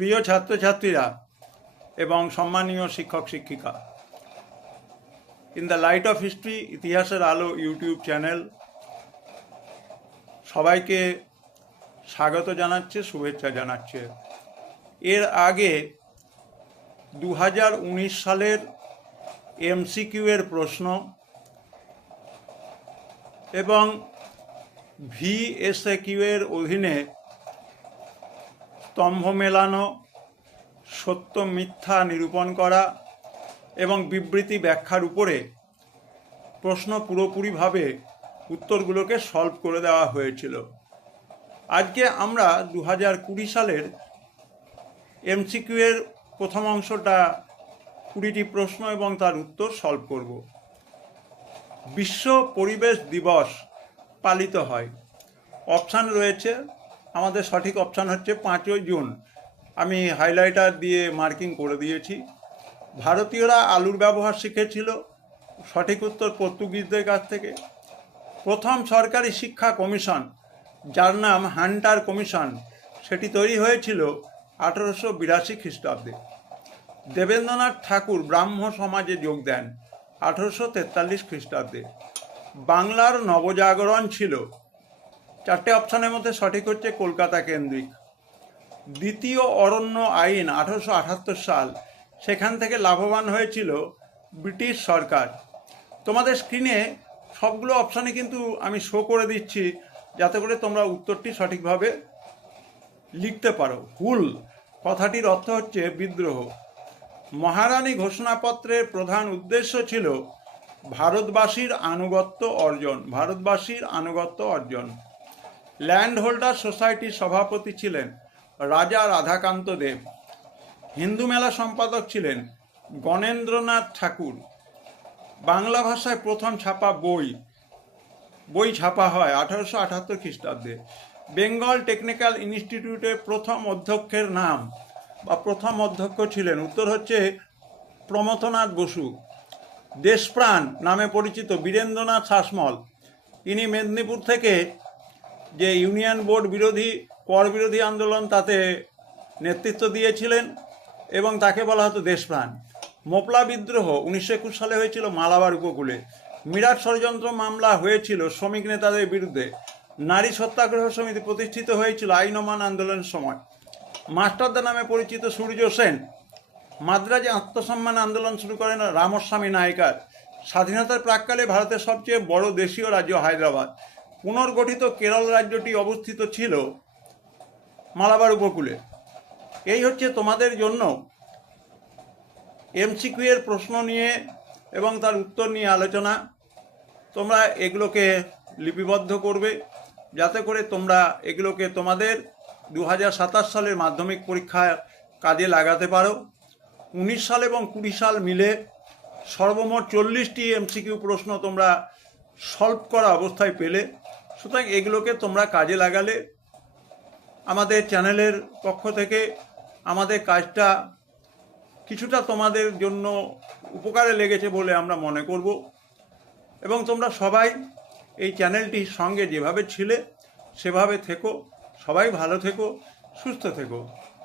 প্রিয় ছাত্রছাত্রীরা এবং সম্মানীয় শিক্ষক শিক্ষিকা, in the light off history ইতিহাসের আলো ইউটিউব চ্যানেল সবাইকে স্বাগত জানাচ্ছে, শুভেচ্ছা জানাচ্ছে। এর আগে 2019 সালের এমসিকিউ এর প্রশ্ন এবং ভিএসকিউ এর অধীনে স্তম্ভ মেলানো, সত্য মিথ্যা নিরূপণ করা এবং বিবৃতি ব্যাখ্যার উপরে প্রশ্ন পুরোপুরিভাবে উত্তরগুলোকে সলভ করে দেওয়া হয়েছিল। আজকে আমরা 2020 সালের এমসিকিউ এর প্রথম অংশটা 20টি প্রশ্ন এবং তার উত্তর সলভ করব। বিশ্ব পরিবেশ দিবস পালিত হয়। অপশান রয়েছে, আমাদের সঠিক অপশান হচ্ছে 5ই জুন। আমি হাইলাইটার দিয়ে মার্কিং করে দিয়েছি। ভারতীয়রা আলুর ব্যবহার শিখেছিল, সঠিক উত্তর পর্তুগিজদের কাছ থেকে। প্রথম সরকারি শিক্ষা কমিশন, যার নাম হান্টার কমিশন, সেটি তৈরি হয়েছিল 1882 খ্রিস্টাব্দে। দেবেন্দ্রনাথ ঠাকুর ব্রাহ্ম সমাজে যোগ দেন 1843 খ্রিস্টাব্দে। বাংলার নবজাগরণ ছিল, 4টে অপশানের মধ্যে সঠিক হচ্ছে কলকাতা কেন্দ্রিক। দ্বিতীয় অরণ্য আইন 1878 সাল, সেখান থেকে লাভবান হয়েছিল ব্রিটিশ সরকার। তোমাদের স্ক্রিনে সবগুলো অপশানে কিন্তু আমি শো করে দিচ্ছি, যাতে করে তোমরা উত্তরটি সঠিকভাবে লিখতে পারো। হুল কথাটির অর্থ হচ্ছে বিদ্রোহ। মহারানী ঘোষণাপত্রের প্রধান উদ্দেশ্য ছিল ভারতবাসীর আনুগত্য অর্জন। ল্যান্ড হোল্ডার সোসাইটির সভাপতি ছিলেন রাজা রাধাকান্ত দেব। হিন্দু মেলা সম্পাদক ছিলেন গণেন্দ্রনাথ ঠাকুর। বাংলা ভাষায় প্রথম ছাপা বই ছাপা হয় 1878 খ্রিস্টাব্দে। বেঙ্গল টেকনিক্যাল ইনস্টিটিউটের প্রথম অধ্যক্ষের নাম বা প্রথম অধ্যক্ষ ছিলেন, উত্তর হচ্ছে প্রমথনাথ বসু। দেশপ্রাণ নামে পরিচিত বীরেন্দ্রনাথ শাসমল, ইনি মেদিনীপুর থেকে যে ইউনিয়ন বোর্ড বিরোধী, কর বিরোধী আন্দোলন, তাতে নেতৃত্ব দিয়েছিলেন এবং তাকে বলা হতো দেশপ্রাণ। মোপলা বিদ্রোহ 1921 সালে হয়েছিল মালাবার উপকূলে। মিরাট ষড়যন্ত্র মামলা হয়েছিল শ্রমিক নেতাদের বিরুদ্ধে। নারী সত্যাগ্রহ সমিতি প্রতিষ্ঠিত হয়েছিল আইন অমান্য আন্দোলনের সময়। মাস্টারদা নামে পরিচিত সূর্য সেন মাদ্রাজে আত্মসম্মান আন্দোলন শুরু করেন রামস্বামী নায়কার। স্বাধীনতার প্রাক্কালে ভারতের সবচেয়ে বড় দেশীয় রাজ্য হায়দ্রাবাদ। পুনর্গঠিত কেরল রাজ্যটি অবস্থিত ছিল মালাবার উপকূলে। এই হচ্ছে তোমাদের জন্য এমসিকিউ এর প্রশ্ন নিয়ে এবং তার উত্তর নিয়ে আলোচনা। তোমরা এগুলোকে লিপিবদ্ধ করবে, যাতে করে তোমরা এগুলোকে তোমাদের 2027 সালের মাধ্যমিক পরীক্ষায় কাজে লাগাতে পারো। 19 সাল এবং 20 সাল মিলে সর্বমোট 40টি এমসিকিউ প্রশ্ন তোমরা সলভ করা অবস্থায় পেলে। সুতরাং এগুলোকে তোমরা কাজে লাগালে আমাদের চ্যানেলের পক্ষ থেকে আমাদের কাজটা কিছুটা তোমাদের জন্য উপকারে লেগেছে বলে আমরা মনে করব। এবং তোমরা সবাই এই চ্যানেলটির সঙ্গে যেভাবে ছিলে সেভাবে থেকো। সবাই ভালো থেকো, সুস্থ থেকো।